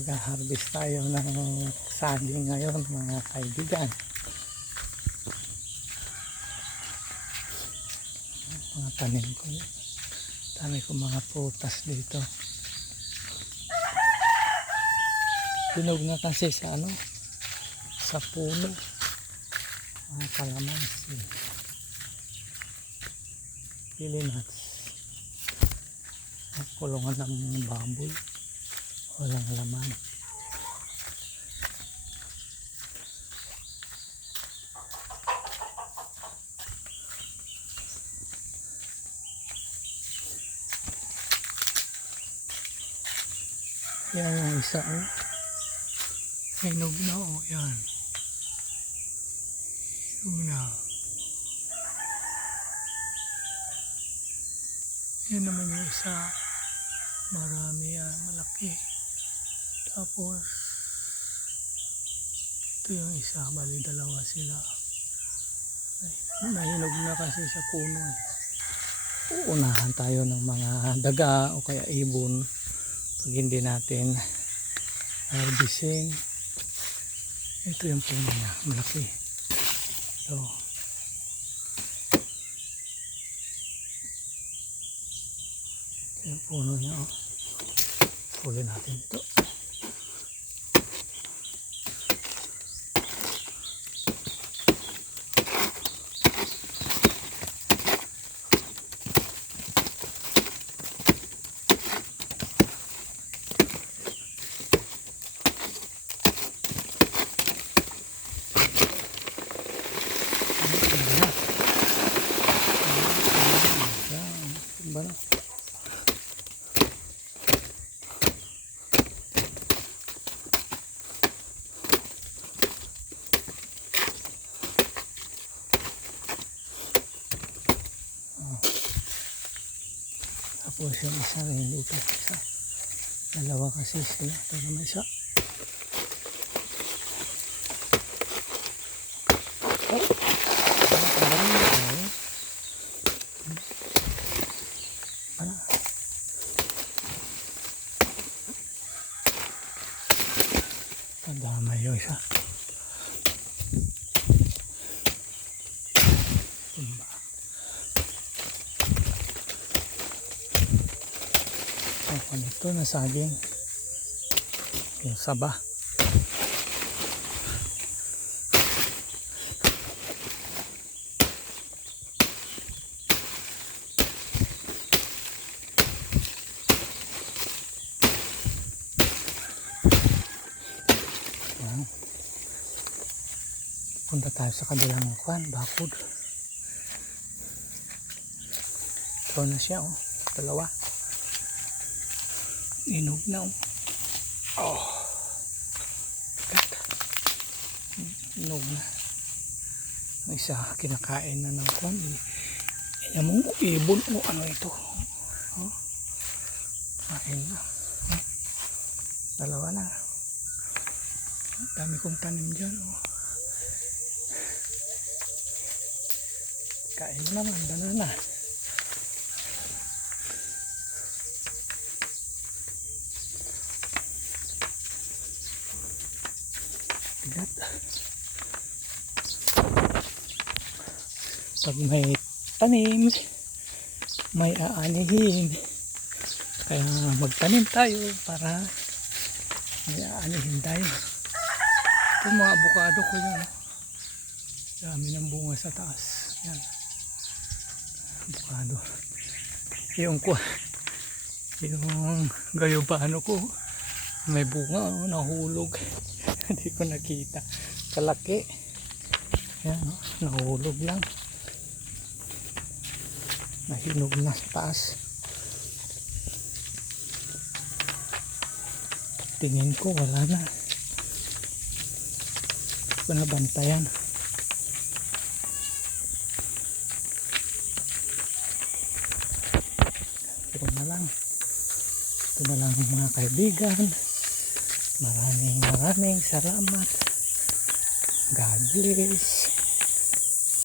Mag-harvest tayo ng saging ngayon mga kaibigan. Mga tanim ko. Dami ko mga prutas dito. Tunog na kasi sa sa puno. Mga kalamansi. Pili nuts. Kulungan ng baboy. Walang laman. Yan yung isa hinog na yan. Hinog na. Yan naman yung isa. Marami yan. Malaki. Tapos ito yung isa. Bali dalawa sila. Nahinog na kasi sa puno. Uunahan tayo ng mga daga o kaya ibon pag hindi natin harvestin. Ito yung puno niya. Malaki. Ito. Ito yung puno niya. Puli natin ito. Bana. Tapos yung isa rin dito. Isa. Dalawa kasi sila. Ito naman isa. Dama yung isa. Ako nito na saging. Yung saba. Punta tayo sa kabilang bakod. Ito na siya, dalawa. Inog na, inog na. May isa kinakain na ng kwan. Yan mong ibon ano ito. Kain na. Dalawa na. Dami kong tanim dyan. Kain na naman, banana. Bigat. Pag may tanim, may aanihin. Kaya magtanim tayo para may aanihin tayo. Ito mga avocado ko yan. Dami ng bunga sa taas. Yan. Avocado. Yung gayubano ko may bunga, nahulog. Hindi ko nakita. Kalaki. Yan, nahulog lang. Nahinog na sa taas. Tingin ko wala na. Hindi ko nabantayan. Ito na lang mga kaibigan. Maraming salamat. God bless.